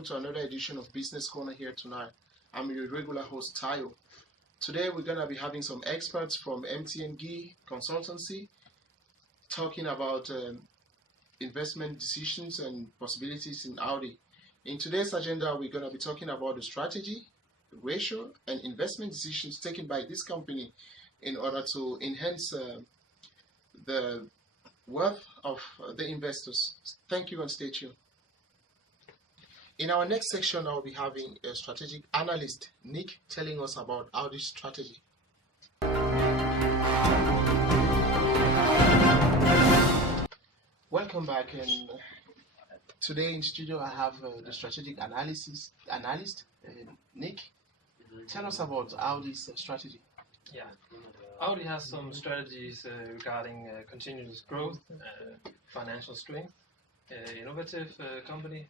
welcome to another edition of Business Corner here tonight. I'm your regular host, Tayo. Today we're going to be having some experts from MTNG Consultancy talking about investment decisions and possibilities in Audi. In today's agenda, we're going to be talking about the strategy, the ratio, and investment decisions taken by this company in order to enhance the worth of the investors. Thank you and stay tuned. In our next section, I'll be having a strategic analyst, Nick, telling us about Audi's strategy. Welcome back, and today in studio I have the strategic analyst, Nick. Tell us about Audi's strategy. Yeah, Audi has some strategies regarding continuous growth, financial strength, innovative company,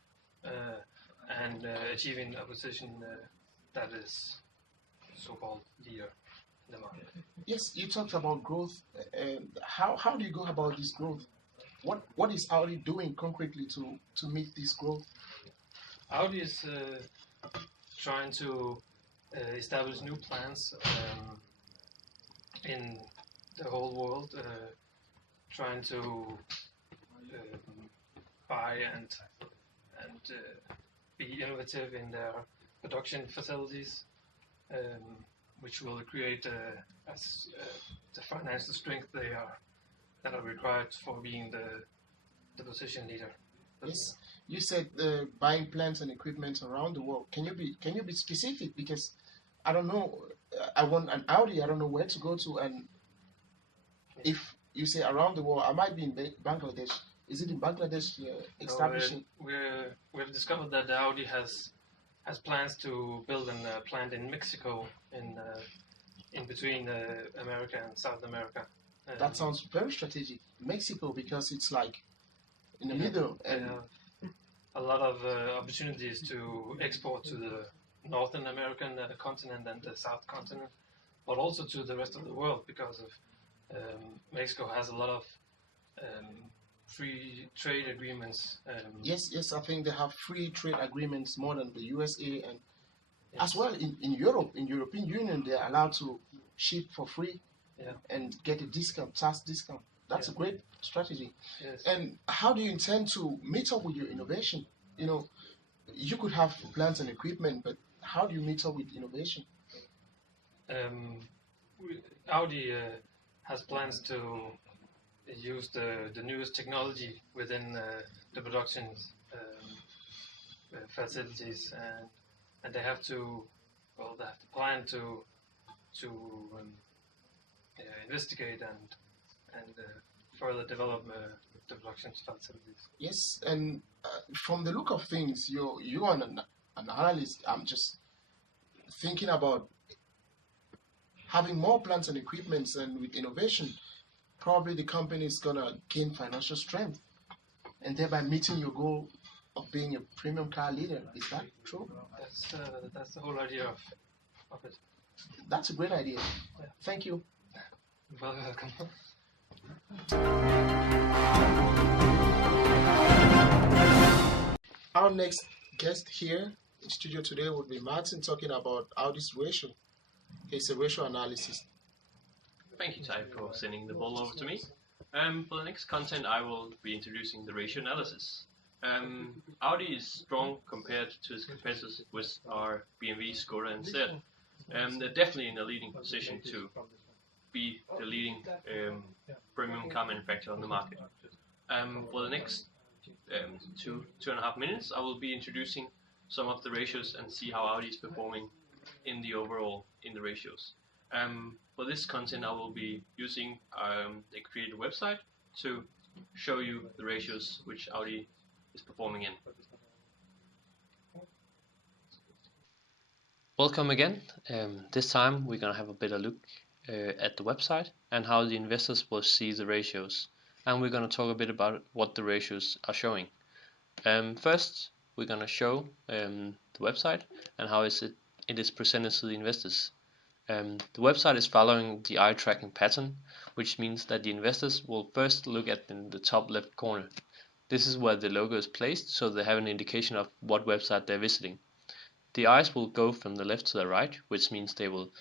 and achieving a position that is so-called leader in the market. Yes, you talked about growth. How do you go about this growth? What is Audi doing concretely to meet this growth? Audi is trying to establish new plans in the whole world, trying to buy and be innovative in their production facilities, which will create the financial strength that are required for being the position leader. Yes, you said buying plants and equipment around the world. Can you be specific? Because I don't know. I want an Audi. I don't know where to go to. And if you say around the world, I might be in Bangladesh. Is it in Bangladesh establishing? We've discovered that Audi has plans to build a plant in Mexico, in between America and South America. That sounds very strategic. Mexico, because it's like in the middle, and a lot of opportunities to export to the Northern American continent and the South continent, but also to the rest of the world, because of Mexico has a lot of free trade agreements. Yes, I think they have free trade agreements more than the USA, and as well in Europe, in European Union, they are allowed to ship for free and get a discount, tax discount. That's a great strategy. Yes. And how do you intend to meet up with your innovation? You know, you could have plants and equipment, but how do you meet up with innovation? Audi has plans to use the newest technology within the production facilities, and they have to plan to investigate and further develop the production facilities. Yes, and from the look of things, you are an analyst. I'm just thinking about having more plants and equipments, and with innovation, probably the company is gonna gain financial strength, and thereby meeting your goal of being a premium car leader. Is that true? That's the whole idea of it. That's a great idea. Yeah. Thank you. Well, welcome. Our next guest here in studio today will be Martin, talking about Audi's ratio. It's a ratio analysis. Thank you, Ty, for sending the ball over to me. For the next content, I will be introducing the ratio analysis. Audi is strong compared to its competitors, which are BMW, Skoda, and Seat. They're definitely in a leading position to be the leading premium car manufacturer on the market. For the next 2.5 minutes, I will be introducing some of the ratios and see how Audi is performing in the ratios. For this content, I will be using a created website to show you the ratios which Audi is performing in. Welcome again. This time we're going to have a better look at the website and how the investors will see the ratios. And we're going to talk a bit about what the ratios are showing. First, we're going to show the website and how it is presented to the investors. The website is following the eye tracking pattern, which means that the investors will first look at in the top left corner. This is where the logo is placed, so they have an indication of what website they're visiting. The eyes will go from the left to the right, which means they will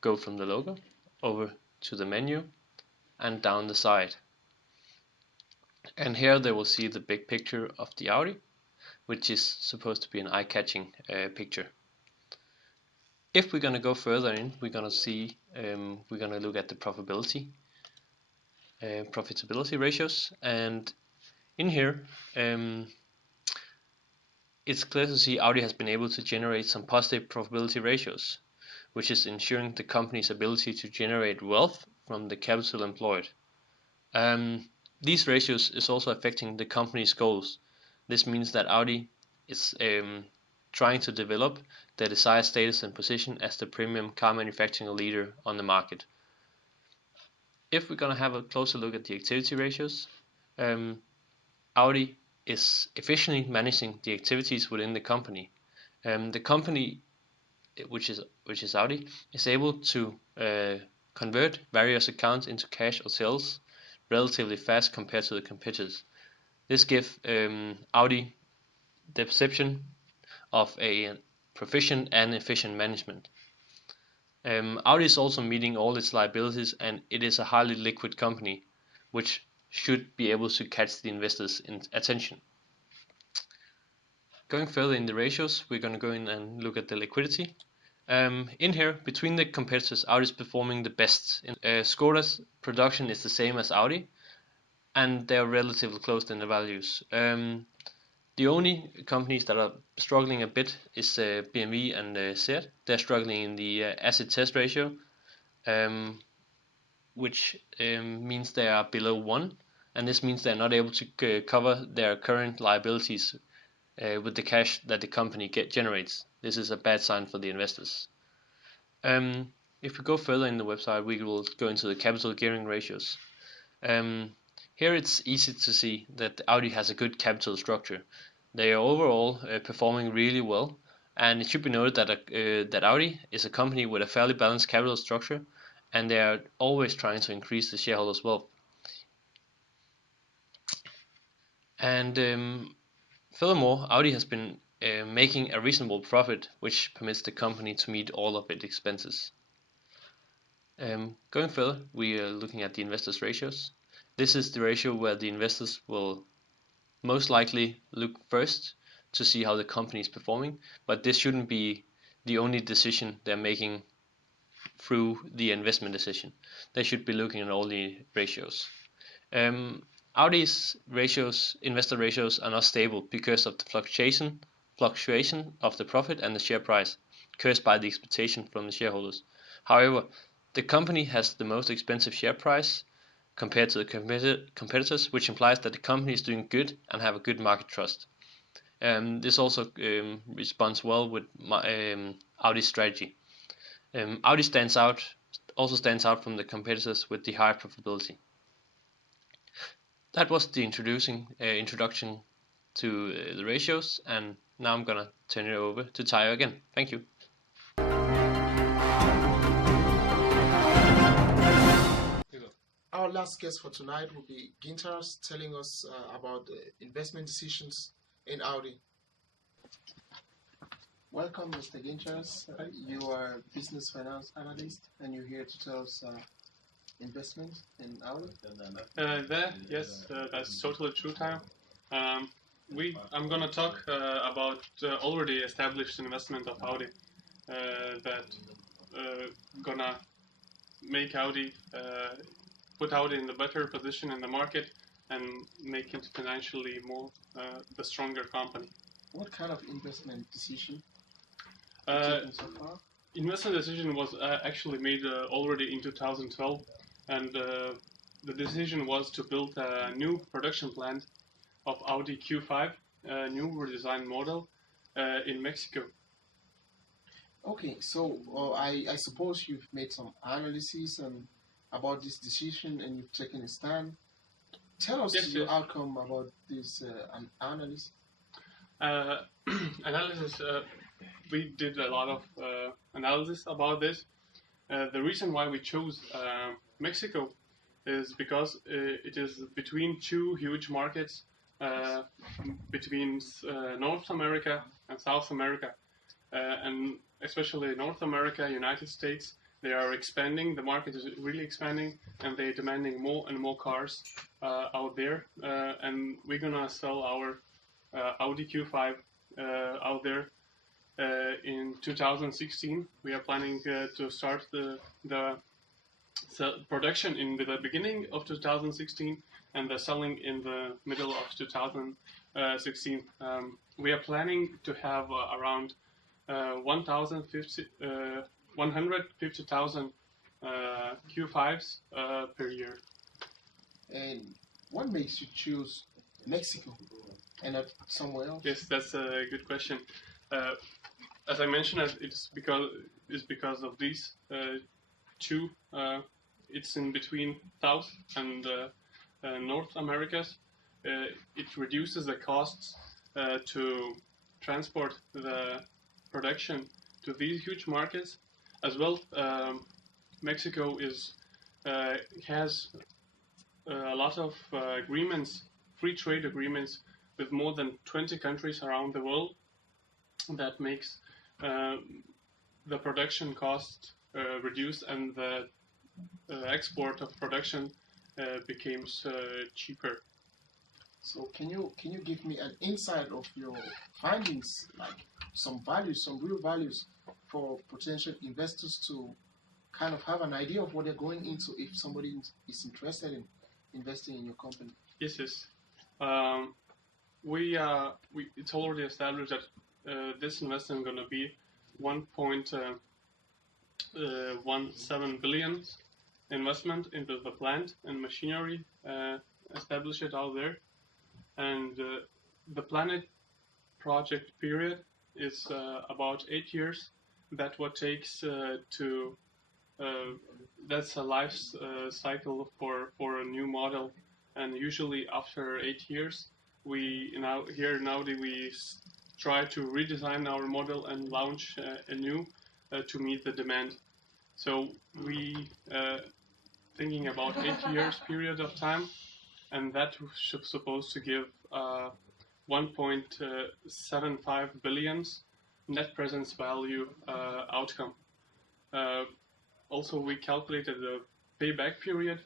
go from the logo over to the menu and down the side. And here they will see the big picture of the Audi, which is supposed to be an eye-catching picture. If we're going to go further in, we're going to see, we're going to look at the profitability ratios, and in here it's clear to see Audi has been able to generate some positive profitability ratios, which is ensuring the company's ability to generate wealth from the capital employed. These ratios is also affecting the company's goals. This means that Audi is trying to develop their desired status and position as the premium car manufacturing leader on the market. If we're going to have a closer look at the activity ratios, Audi is efficiently managing the activities within the company. The company, which is Audi, is able to convert various accounts into cash or sales relatively fast compared to the competitors. This gives Audi the perception of a proficient and efficient management. Audi is also meeting all its liabilities, and it is a highly liquid company, which should be able to catch the investors' attention. Going further in the ratios, we're going to go in and look at the liquidity. In here, between the competitors, Audi is performing the best. Skoda's production is the same as Audi, and they're relatively close in the values. The only companies that are struggling a bit is BMW and Seat. They're struggling in the asset test ratio, which means they are below 1, and this means they're not able to cover their current liabilities with the cash that the company generates. This is a bad sign for the investors. If we go further in the website, we will go into the capital gearing ratios. Here it's easy to see that Audi has a good capital structure. They are overall performing really well, and it should be noted that Audi is a company with a fairly balanced capital structure, and they are always trying to increase the shareholders' wealth. And furthermore, Audi has been making a reasonable profit, which permits the company to meet all of its expenses. Going further, we are looking at the investors' ratios. This is the ratio where the investors will most likely look first to see how the company is performing, but this shouldn't be the only decision they're making through the investment decision. They should be looking at all the ratios. Audi's investor ratios, are not stable because of the fluctuation of the profit and the share price caused by the expectation from the shareholders. However, the company has the most expensive share price compared to the competitors, which implies that the company is doing good and have a good market trust. This also responds well with Audi's strategy. Audi stands out from the competitors with the high profitability. That was the introduction to the ratios, and now I'm gonna turn it over to Tayo again. Thank you. Our last guest for tonight will be Gintaras, telling us about the investment decisions in Audi. Welcome, Mr. Gintaras. You are a business finance analyst, and you're here to tell us investment in Audi. Yes, that's totally true, Tayo. I'm gonna talk about already established investment of Audi that gonna make Audi put Audi in the better position in the market and make it financially more the stronger company. What kind of investment decision taken so far? Investment decision was actually made already in 2012, and the decision was to build a new production plant of Audi Q5, a new redesigned model in Mexico. Okay, so I suppose you've made some analysis about this decision, and you've taken a stand. Tell us your outcome about this analysis. Analysis. We did a lot of analysis about this. The reason why we chose Mexico is because it is between two huge markets between North America and South America, and especially North America, United States. They are expanding. The market is really expanding, and they're demanding more and more cars out there. And we're gonna sell our Audi Q5 out there in 2016. We are planning to start the production in the beginning of 2016 and the selling in the middle of 2016. We are planning to have around 150,000 Q5s per year. And what makes you choose Mexico and not somewhere else? Yes, that's a good question. As I mentioned, it's because of these two. It's in between South and North Americas. It reduces the costs to transport the production to these huge markets. As well, Mexico has a lot of agreements, free trade agreements with more than 20 countries around the world. That makes the production cost reduced and the export of production becomes cheaper. So can you give me an insight of your findings, like some values, some real values for potential investors to kind of have an idea of what they're going into if somebody is interested in investing in your company? Yes. It's already established that this investment is going to be 1.17 billion investment into the plant and machinery established out there, and the planet project period is about 8 years. That what takes to that's a life cycle for a new model, and usually after 8 years we try to redesign our model and launch a new to meet the demand. So we thinking about 8 years period of time, and that should supposed to give 1.75 billion net presence value outcome. Also, we calculated the payback period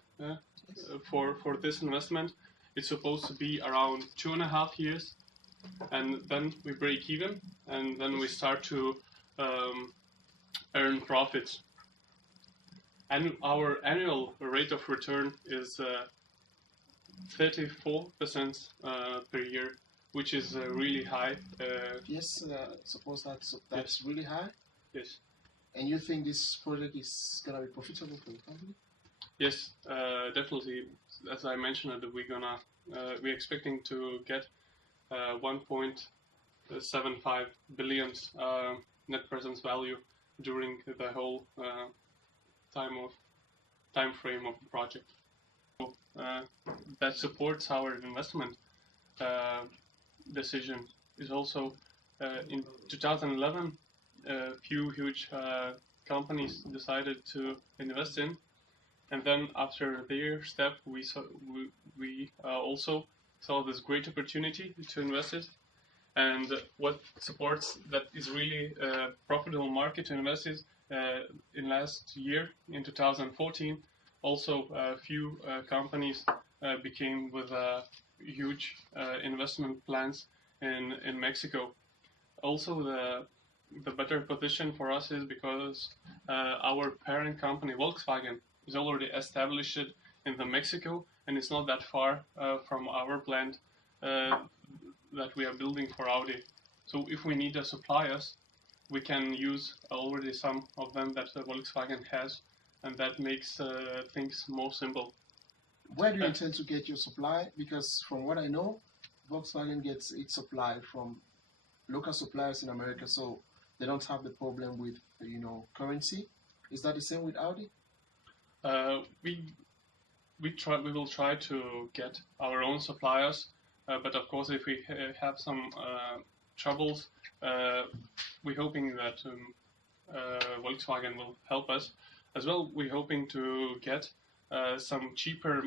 for this investment. It's supposed to be around 2.5 years, and then we break even, and then we start to earn profits. And our annual rate of return is 34% per year, which is really high. Yes, suppose that's Yes. really high. Yes. And you think this project is gonna be profitable for the company? Yes, definitely. As I mentioned, we're expecting to get 1.75 billion net presence value during the whole time frame of the project. So, that supports our investment decision. Is also in 2011, a few huge companies decided to invest in, and then after their step, we also saw this great opportunity to invest it. And what supports that is really a profitable market to invest in last year, in 2014, also a few companies became with huge investment plans in Mexico. Also, the better position for us is because our parent company Volkswagen is already established in Mexico, and it's not that far from our plant that we are building for Audi. So if we need suppliers, we can use already some of them that Volkswagen has, and that makes things more simple. Where do you intend to get your supply? Because from what I know, Volkswagen gets its supply from local suppliers in America, so they don't have the problem with currency. Is that the same with Audi? We will try to get our own suppliers, but of course, if we have some troubles, we're hoping that Volkswagen will help us. As well, we're hoping to get some cheaper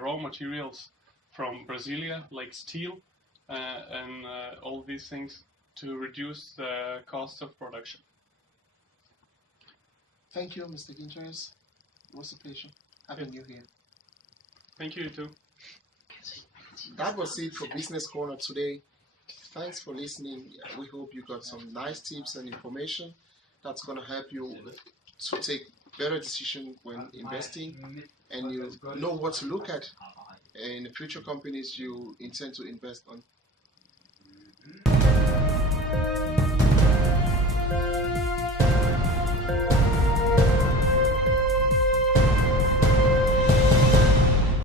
raw materials from Brasilia, like steel and all these things, to reduce the cost of production. Thank you, Mr. Gintaras. It was a pleasure having you here. Thank you too. That was it for Business Corner today. Thanks for listening. We hope you got some nice tips and information that's going to help you to take better decisions when investing, and you know what to look at in the future companies you intend to invest on.